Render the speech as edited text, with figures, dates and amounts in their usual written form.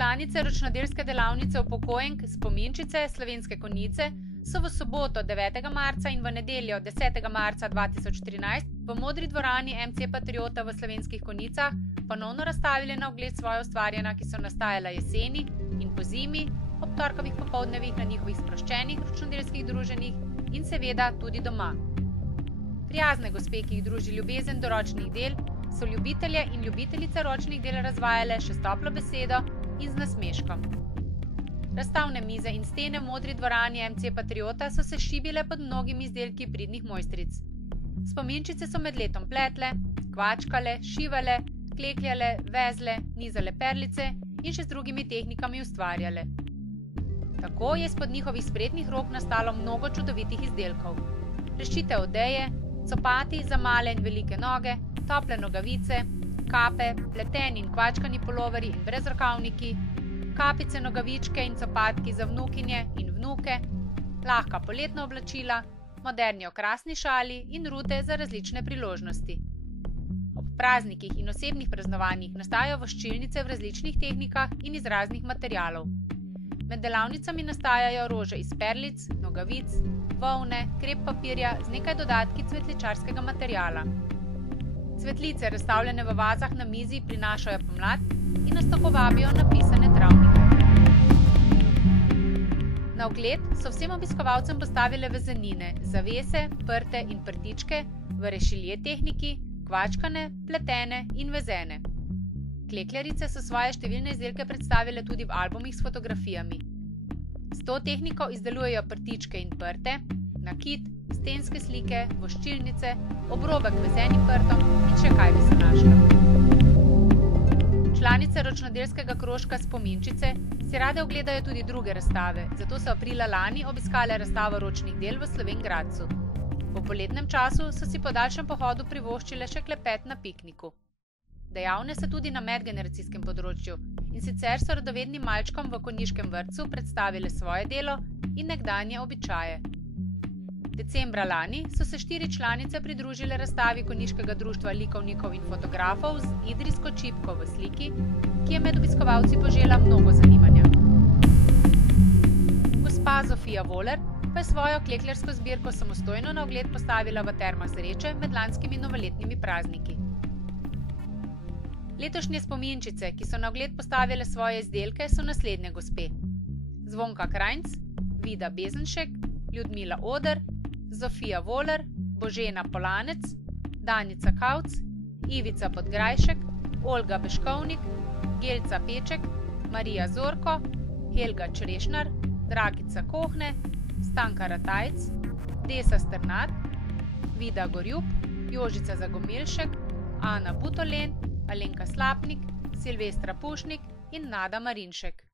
Članice ročnodelske delavnice upokojenk Spominčice Slovenske Konjice so v soboto 9. marca in v nedeljo 10. marca 2013 v Modri dvorani MC Patriota v Slovenskih Konjicah ponovno razstavile na ogled svoja ustvarjena, ki so nastajala jeseni in pozimi, ob torkovih popoldnevih na njihovih sproščenih ročnodelskih druženjih in seveda tudi doma. Prijazne gospe, ki jih druži ljubezen do ročnih del, so ljubitelje in ljubiteljice ročnih del razvajale še s toplo besedo in z nasmeškom. Razstavne mize in stene v Modri dvorani MC Patriota so se šibile pod mnogimi izdelki pridnih mojstric. Spominčice so med letom pletle, kvačkale, šivale, klekljale, vezle, nizale perlice in še z drugimi tehnikami ustvarjale. Tako je spod njihovih spretnih rok nastalo mnogo čudovitih izdelkov. Reščite odeje, copati za male in velike noge, tople nogavice, kape, pleteni in kvačkani puloverji in brezrokavniki, kapice, nogavičke in copatki za vnukinje in vnuke, lahka poletna oblačila, moderni okrasni šali in rute za različne priložnosti. Ob praznikih in osebnih praznovanjih nastajajo voščilnice v različnih tehnikah in iz raznih materialov. Med delavnicami nastajajo rože iz perlic, nogavic, volne, krep papirja z nekaj dodatki cvetličarskega materiala. Cvetlice, razstavljene v vazah na mizi, prinašajo pomlad in nas tako vabijo na pisane travnike. Na ogled so vsem obiskovalcem postavile vezanine, zavese, prte in prtičke v rešilje tehniki, kvačkane, pletene in vezene. Klekljarice so svoje številne izdelke predstavile tudi v albumih s fotografijami. S to tehniko izdelujejo prtičke in prte, nakit, stenske slike, voščilnice, obrobek vezenim prtom in še kaj bi se našlo. Članice ročnodelskega krožka Spominčice si rade ogledajo tudi druge razstave, zato so aprila lani obiskale razstavo ročnih del v Slovenj Gradcu. V poletnem času so si po daljšem pohodu privoščile še klepet na pikniku. Dejavne so tudi na medgeneracijskem področju in sicer so radovednim malčkom v konjiškem vrtcu predstavile svoje delo in nekdanje običaje. Decembra lani so se 4 članice pridružile razstavi Konjiškega društva likovnikov in fotografov z idrijsko čipko v sliki, ki je med obiskovalci požela mnogo zanimanja. Gospa Zofija Voler pa je svojo klekljarsko zbirko samostojno na ogled postavila v Termah Zreče med lanskimi novoletnimi prazniki. Letošnje Spominčice, ki so na ogled postavile svoje izdelke, so naslednje gospe: Zvonka Krajnc, Vida Bezenšek, Ljudmila Oder, Zofija Voler, Božena Polanec, Danica Kavc, Ivica Podgrajšek, Olga Beškovnik, Gelca Peček, Marija Zorko, Helga Črešnar, Dragica Kohne, Stanka Ratajc, Desa Strnad, Vida Gorjup, Jožica Zagomilšek, Ana Butolen, Alenka Slapnik, Silvestra Pušnik in Nada Marinšek.